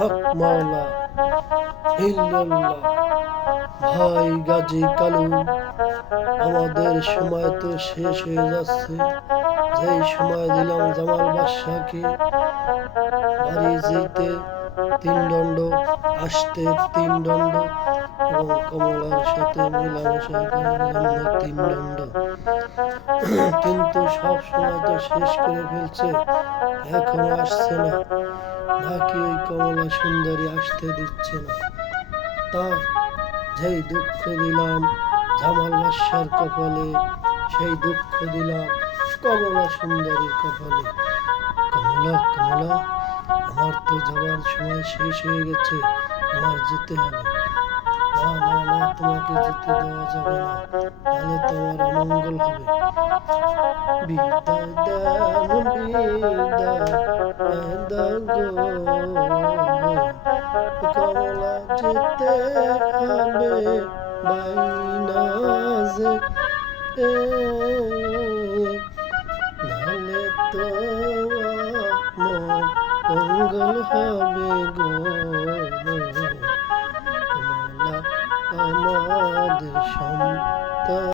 হক মাওলা ইল্লাল্লাহ। ভাই গাজী কালু, আমাদের সময় তো শেষ হয়ে যাচ্ছে। যেই সময় দিলাম জামাল বাদশাকে বাড়ি যেতে 3 দণ্ড, আসতে 3 দণ্ড এবং কমলার সাথে মেলামেশা করার জন্য 3 দণ্ড, কিন্তু সব সময় তো শেষ করে ফেলছে, এখনো আসছে না। নাকি ওই কমলা সুন্দরী আসতে দিচ্ছে না। তার যেই দুঃখ দিলাম জামাল বাদশার কপালে, সেই দুঃখ দিলাম কমলা সুন্দরীর কপালে। কমলা কমলা, আমার তো যাওয়ার সময় শেষ হয়ে গেছে, আমার যেতে হবে। না না না, তোমাকে যেতে দেওয়া যাবে না, তাহলে তো আমার অমঙ্গল হবে। বিদায় দেন বিদায় দাও গো, কমলা যেতে হবে বাইনা যে, নাহলে তো মঙ্গল হবে গো। কমলা আমাদের সন্তান।